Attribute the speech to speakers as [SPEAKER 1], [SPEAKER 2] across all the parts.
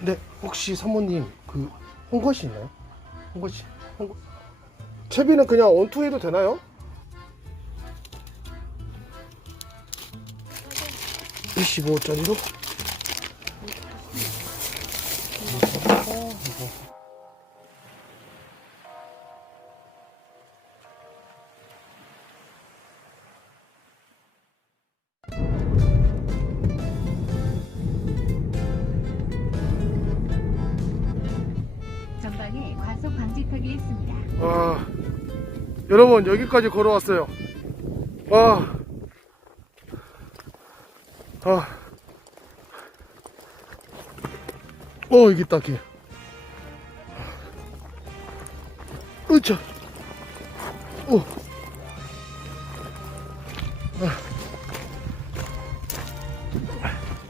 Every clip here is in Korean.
[SPEAKER 1] 근데 혹시 사모님 그 홍것이 있나요? 홍것이 홍거 채비는 그냥 원투 해도 되나요? (25짜리로)
[SPEAKER 2] 있습니다.
[SPEAKER 1] 와, 여러분 여기까지 걸어왔어요. 와, 아, 어 여기 길. 으차, 오, 아,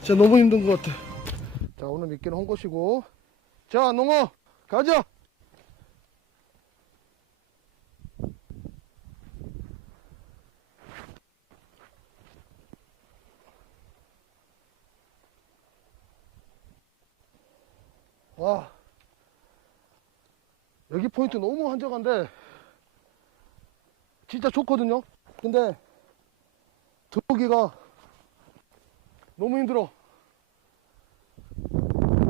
[SPEAKER 1] 진짜 너무 힘든 것 같아. 자 오늘 미끼는 한 곳이고, 자 농어 가자. 와. 여기 포인트 너무 한적한데 진짜 좋거든요. 근데 들어오기가 너무 힘들어.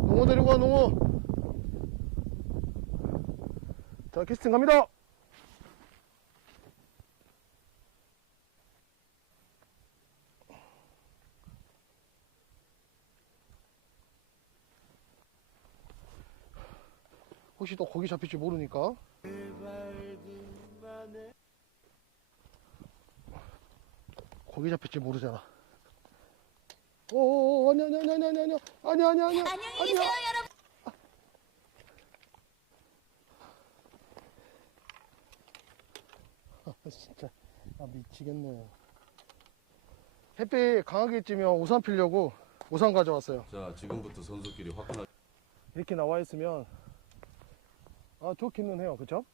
[SPEAKER 1] 농어 데리고 와 농어. 자 캐스팅 갑니다 혹시 또 거기 잡힐지 모르니까. 거기 잡힐지 모르잖아. 오오오 아니 아니 아니 아니 아니 아니 아니 아니 아니 안녕히 계세요 여러분. 진짜. 아 미치겠네 햇빛 강하게 찌면 우산 피려고 우산 가져왔어요.
[SPEAKER 3] 자 지금부터 선수끼리 화끈하게
[SPEAKER 1] 이렇게 나와 있으면 아 좋기는 해요. 그쵸?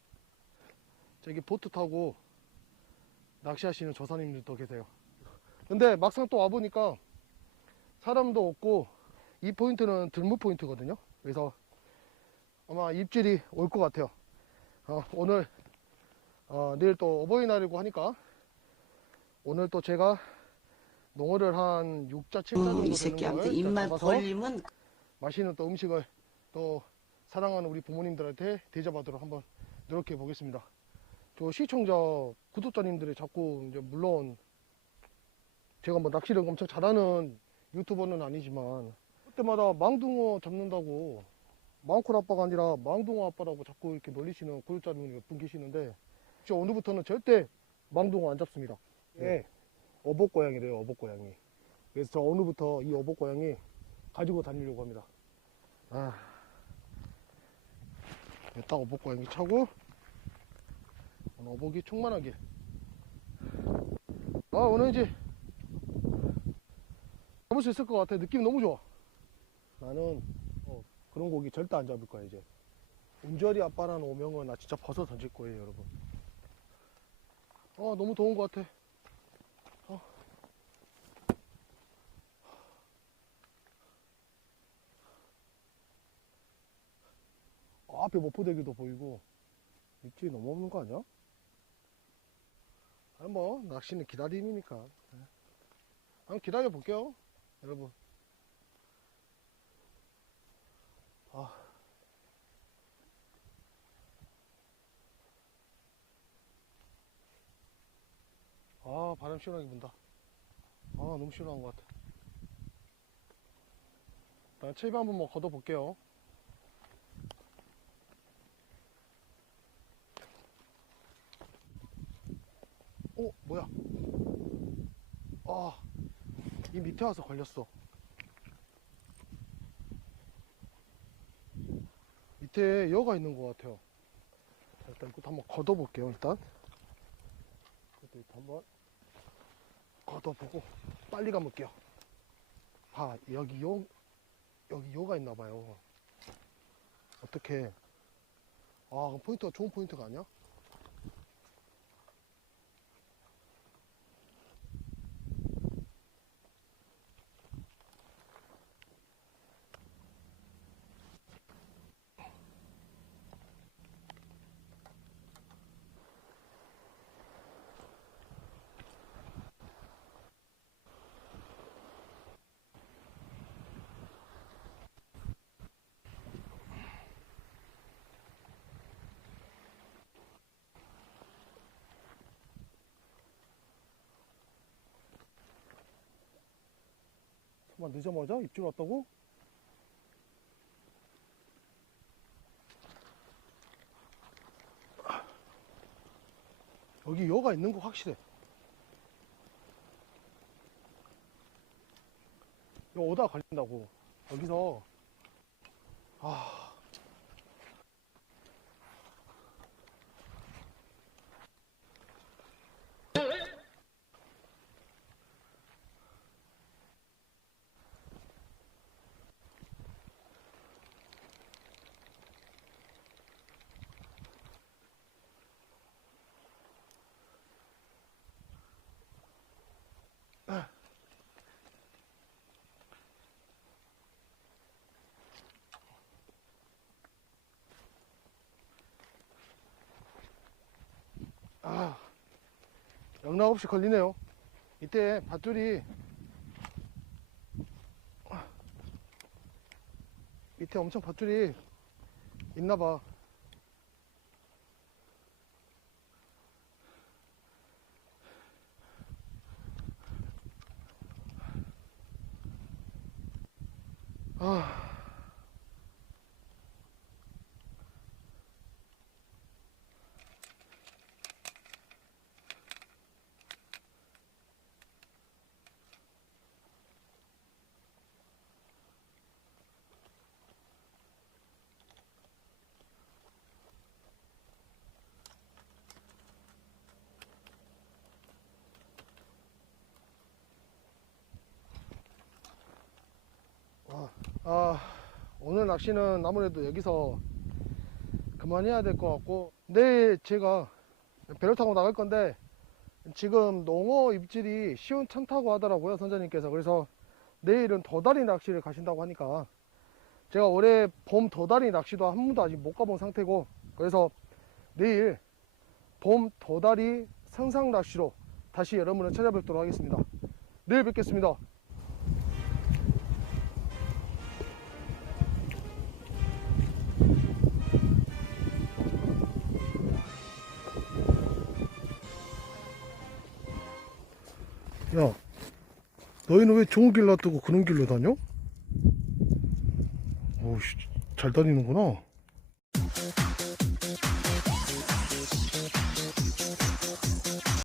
[SPEAKER 1] 저기 보트 타고 낚시하시는 조사님들도 계세요. 근데 막상 또 와보니까 사람도 없고 이 포인트는 들무 포인트거든요. 그래서 아마 입질이 올 것 같아요. 어, 오늘 어, 내일 또 어버이날이고 하니까 오늘 또 제가 농어를 한 6자 7자 정도
[SPEAKER 4] 음, 이
[SPEAKER 1] 되는
[SPEAKER 4] 새끼한테
[SPEAKER 1] 걸
[SPEAKER 4] 입만 벌리면
[SPEAKER 1] 맛있는 또 음식을 또 사랑하는 우리 부모님들한테 대접하도록 한번 노력해 보겠습니다. 저 시청자 구독자님들이 자꾸 이제 물론 제가 뭐 낚시를 엄청 잘하는 유튜버는 아니지만 그때마다 망둥어 잡는다고 망콜 아빠가 아니라 망둥어 아빠라고 자꾸 이렇게 놀리시는 구독자님이 몇 분 계시는데 저 오늘부터는 절대 망둥어 안 잡습니다. 예, 어복 고양이래요, 어복 고양이. 그래서 저 오늘부터 이 어복 고양이 가지고 다니려고 합니다. 아, 네, 딱 어복 고양이 차고 오늘 어복이 충만하게. 아 오늘 이제 잡을 수 있을 것 같아. 느낌 너무 좋아. 나는 어, 그런 고기 절대 안 잡을 거야 이제. 운절이 아빠라는 오명은 나 진짜 벗어 던질 거예요 여러분. 아 너무 더운 것 같아. 아, 앞에 목포대교도 보이고 입질이 너무 없는 거 아니야? 아, 뭐 낚시는 기다림이니까 네. 한번 기다려 볼게요 여러분 아. 아 바람 시원하게 분다 아 너무 시원한 것 같아 일단 채비 한번 뭐 걷어 볼게요 어 뭐야? 아이 밑에 와서 걸렸어. 밑에 여가 있는 것 같아요. 자, 일단 이것도 한번 걷어 볼게요 일단. 이것도 한번 걷어 보고 빨리 가볼게요. 아 여기 요 여기 요가 있나 봐요. 어떻게? 아 포인트가 좋은 포인트가 아니야? 잠깐만 늦자마자 입질 왔다고? 여기 여가 있는 거 확실해. 여기 오다 걸린다고. 여기서 아 아, 영락 없이 걸리네요. 이때 밧줄이 밑에 엄청 밧줄이 있나봐. 아. 아, 오늘 낚시는 아무래도 여기서 그만해야 될 것 같고 내일 제가 배를 타고 나갈 건데 지금 농어 입질이 시원찮다고 하더라고요 선장님께서. 그래서 내일은 도다리 낚시를 가신다고 하니까 제가 올해 봄 도다리 낚시도 한 번도 아직 못 가본 상태고 그래서 내일 봄 도다리 상상 낚시로 다시 여러분을 찾아뵙도록 하겠습니다. 내일 뵙겠습니다 야, 너희는 왜 좋은 길 놔두고 그런 길로 다녀? 어우씨, 잘 다니는구나.